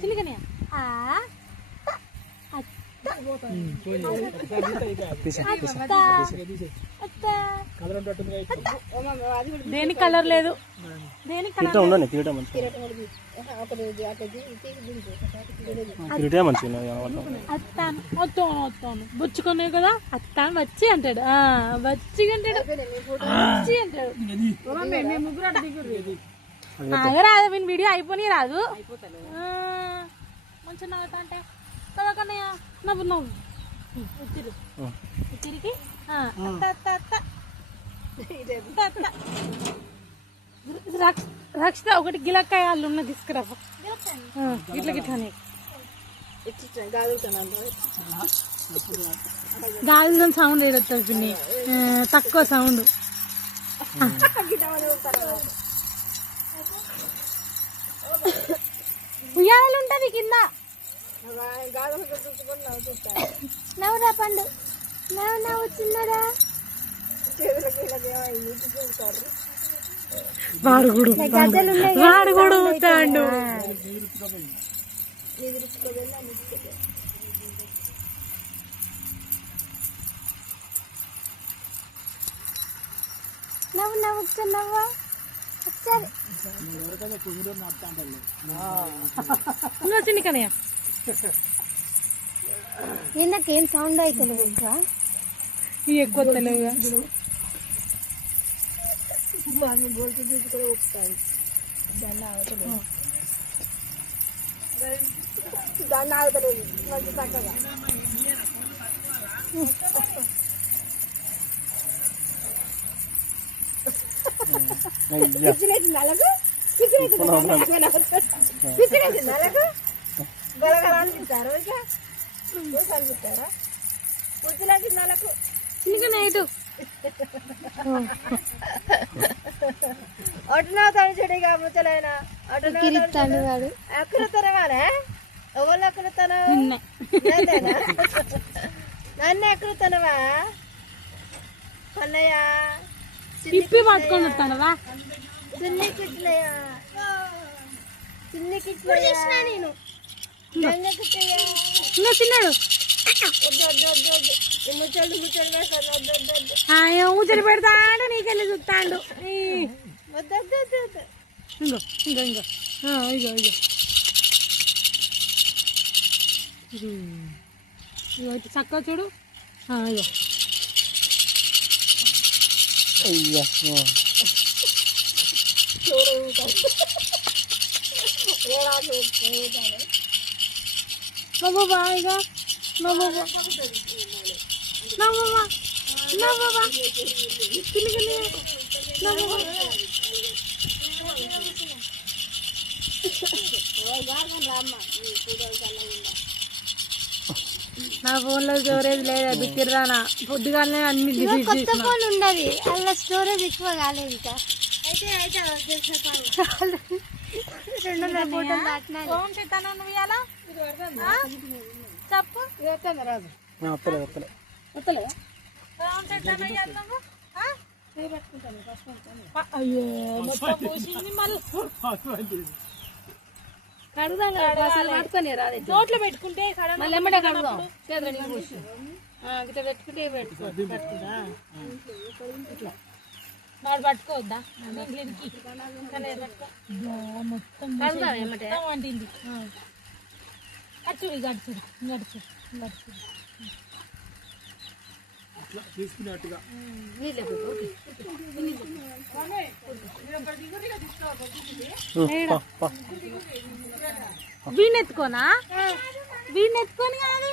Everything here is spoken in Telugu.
చిలికనే దేనికి కలర్ లేదు, దేనికి అత్తాను బుచ్చుకున్నాయి కదా, అత్తాను వచ్చి అంటాడు, వచ్చి అంటాడు, వచ్చి అంటాడు. రాదు వీని వీడియో అయిపోయి రాదు, మంచిగా నవ్వుతా అంటే కదా కన్నయ్య, నవ్వు నవ్వు తిరిగి రక్షిత ఒకటి గిలక్కాయ వాళ్ళు ఉన్న తీసుకురా, ఇట్లా గిట్లని గాలి సౌండ్ ఏడొస్తుంది పిన్ని, తక్కువ సౌండ్. ఉయ్యాలు ఉంటది కింద, నవ్వురా పండు, నవ్వు నవ్వు చిన్నడా. వాడు కూడా ఊతాడు. నవ్వు నవ్వు నవ్వా ఒకసారి వచ్చింది కనయ్య. నాకేం సౌండ్ అవుతుంది ఇంకా ఎక్కువ తెలియదుగా. దాన్ని ఆగుతలేదు మంచి చక్కగా. పిచ్చిలేసింది అలాగూ, పిచ్చిలేసింది అలాగూ గలగల అనిపిస్తారా, అనిపిస్తారా పిచ్చిలేసింది అలాగూ చిన్న నైటు అటునాతాను చెడిగా ముచ్చలైనా అటుతాను వాడు ఎక్కడుతానవానే, ఎవరు ఎక్కడుతాను, నన్ను ఎక్కడుతానవా అన్నయ్య, ఇప్పి పట్టుకొని వస్తానవా, చిన్ని కిట్లయ్య, చిన్ని కిట్లయ్య, నేను చిన్నాడు ఊచలు పెడతాడు, నీకెళ్ళి చూస్తాడు. ఇంకో ఇంకో ఇంకో ఇగో ఇగో ఇగో చక్కగా చూడు, ఇగో బాబా ఇగో బాబా నా ఫోన్ లో స్టోరేజ్ లేదు, బిక్కిరానా పొద్దుగానే అన్ని కొత్త ఫోన్ ఉన్నది, అలా స్టోరేజ్ ఎక్కువ కాలేదు ఇంకా. చెప్పు రాదు అయ్యో మొత్తం పోసింది మళ్ళీ కడుగుదాం పట్టుకొని రాదు, నోట్లో పెట్టుకుంటే మళ్ళీ ఎమ్మటే కడుగుదాం, ఇట్లా పెట్టుకుంటే పెట్టుకుంటా ఇట్లా వాడు పట్టుకోవద్దా మొత్తం వంటింది. అచ్చుడు గడుచుడు గడుచుడు గడుచుడు తీసుకున్నట్టుగా వీణెత్తుకోనా, వీణెత్తుకొని కాదు